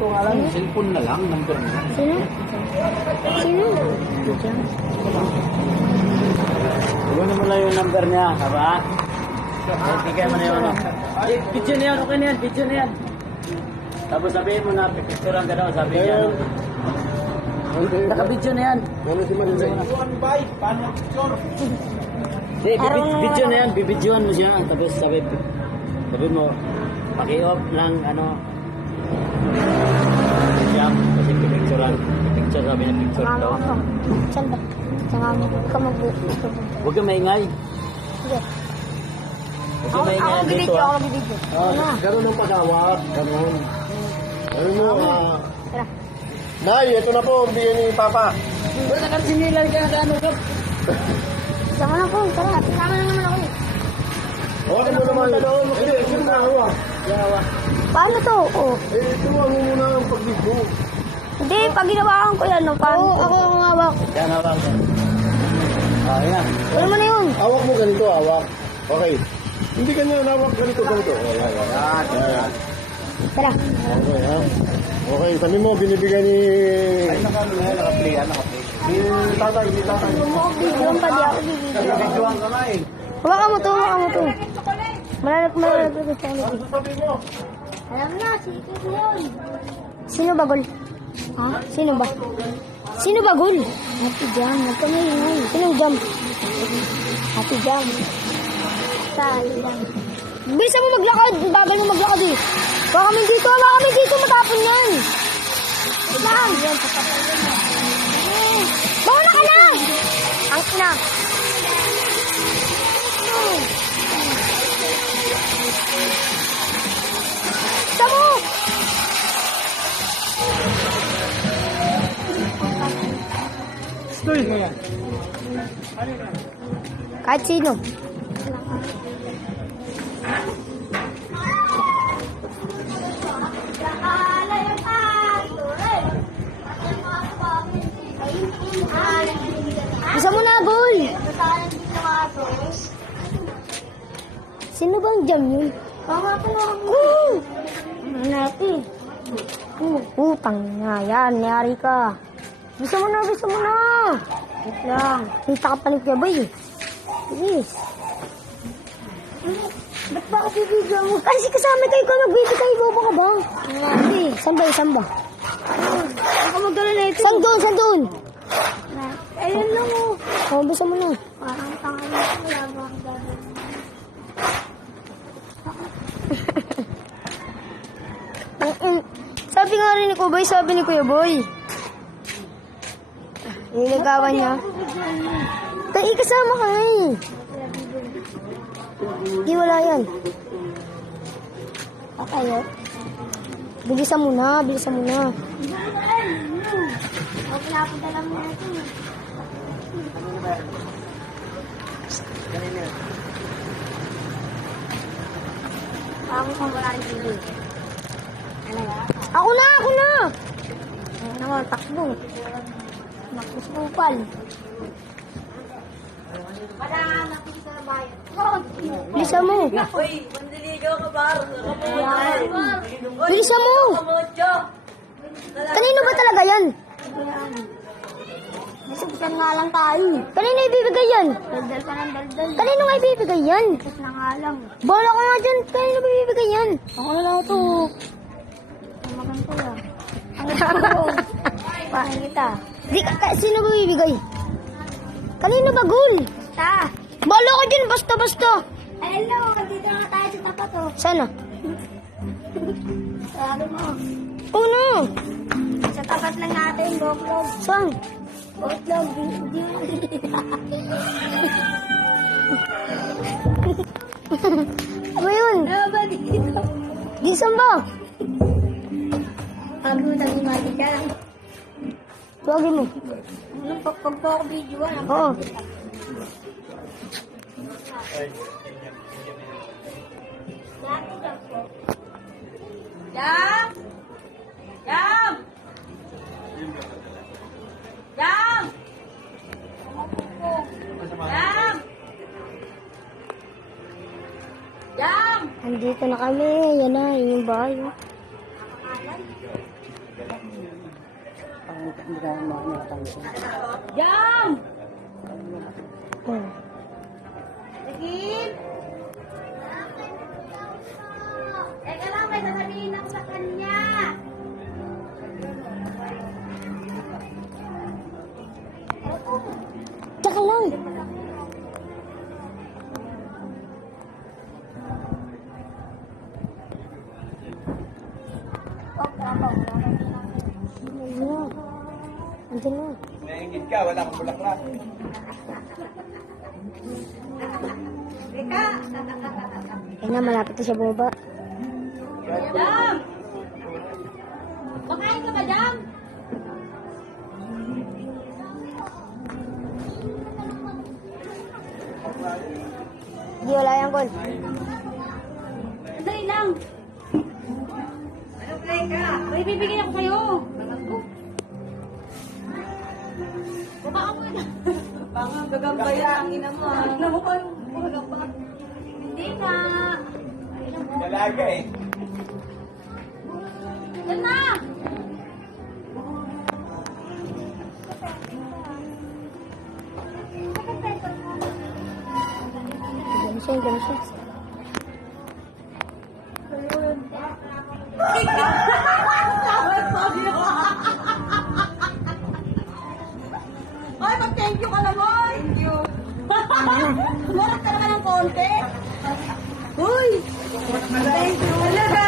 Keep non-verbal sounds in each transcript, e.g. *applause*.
Ganito nga lang, cellphone na lang, number na. Sino? Sino? Diyan. Iwan mo lang yung number niya, haba? Bigyan mo na yung ano. Ay, video na yan, okay na yan, video na yan. Tapos sabihin mo na, pipicturean ka daw, sabi niya. ano. Naka-video na yan. Ano si Marisay? Hindi, bibi- video na yan, bibidyoan mo siya. Tapos sabi, sabi mo, paki-off ng ano, pipicturean. Picture sabi na picture daw. ako. Saan ba? Saka mo. Ikaw mag-gusto. Huwag kang maingay. Sige. Huwag Ako, kang maingay ako dito. ah. Ako magbibideo. Ah, ganun ang pag-awak. Ganun. Ano mo, ah, Tara. Nay, ito na po, ang bigyan ni Papa. Wala ka sinilan ka ano ka. Sama na po. Tara. Sama na naman ako eh. Okay mo naman. Hindi, ito na hawak. Yawa. Paano to? Oh. Eh, ito ang muna ang pag-video. Hindi, pag ginawakan ko yan, no, paano? Oo, ako ang hawak. Yan hawak. Ah, yan. Ano mo na yun? Hawak mo ganito, hawak. Okay. Hindi ganyan, hawak ganito, ganito. Oh, yan, yan. Yan, yan. Tara. Okay, ha? Okay, sabi mo, binibigyan ni... Ay, naka-play, naka-play, ah, naka-play. Ni tatay, ni tatay. Yung pa di ako bibideo. Videoan ka nga eh. Hawakan mo to, hawakan mo to. Malalap, malalap ko Ano sabi mo? Alam na, sino yun? Sino ba, Gol? Ha? Sino ba? Sino ba, Gol? Ate Jam, huwag ka maingay. Sino Jam? Ate Jam. Sali lang. Bilisan mo maglakad. Bagal mo maglakad eh. Baka kami dito, baka kami dito matapon yan. Lang. Yan, patapon yan. Eh, Bawa ka na! Ang ina. Mo yan. Kahit sino. Isa mo na, Gol! Sino bang jam yun? Uh, utang nga yan. Niyari ka. Bisa mo na, bisa mo na. Wait lang. Kita ka pa ni Kuya Boy. eh. Bilis. Ba't ba ako bibigyan mo? Kasi kasama kayo ko nagbibigay kayo. Bobo ka ba? Hindi. Saan ba? Saan ba? Ako magdala na ito. Saan doon? Saan doon? Ayun lang oh. Oh, bisa mo na. Parang tanga na wala ba ang gagawin? Ang- *laughs* ang- Sabi nga rin ni Kuboy, sabi ni Kuya Boy. Niligawan niya. Tay, kasama ka nga eh. Wala yan. Okay, oh. Bilisan mo na, bilisan mo na. Ako na, ako na! Ano naman, takbo. Nakusupal. Bilisan mo. Uy, mandiligaw ka ba? Bilisan mo. Kanino ba talaga yan? Nasubsan nga lang tayo. Kanino ibibigay yan? Daldal ka ng daldal. Kanino nga ibibigay yan? Sus na nga lang. Bala ka nga dyan. Kanino ibibigay yan? Ako na lang ito. *laughs* Ang maganda yan. Ang Pahin kita. Di, ka, sino ba ibibigay? Kanino ba, Gul? Ta. Bala ka dyan. Basta, basta. Hello, dito na tayo sa tapat oh. Sana? *laughs* Sabi mo. Uno. Sa tapat lang natin, Boklog. Saan? Boklog, di, di, Ano yun? Ano ba dito? Gisam ba? Pag mo nagimati ka lang. Tuwagin mo. Pag pag po ako video, ano? Oo. Jam! Jam! Jam! Jam! Jam! Andito na kami. Yan na, yun yung bahay. Hindi ka makakita. Jam! Hmm. Sagip! Teka lang, may sasabihin ako sa kanya. Tsaka lang. Ayun na. Andiyan na. Naingit ka, wala kang bulaklak. Teka! Ayun na, malapit na siya bumaba. Jam! Makain ka ba, Jam? Hindi, wala yan, Gol. Sandali lang. Ano play ka? May bibigyan ako sa'yo. Baka gagambay ang ina mo. ah. Namukan. Hindi na. Dalaga eh. Yan na. Ganun siya, ganun siya. Ay, mag-thank you ka naman. Thank you. Marap *laughs* ka naman ng konti. Uy! Thank you. Talaga.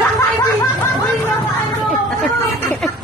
Uy, napaano. Uy!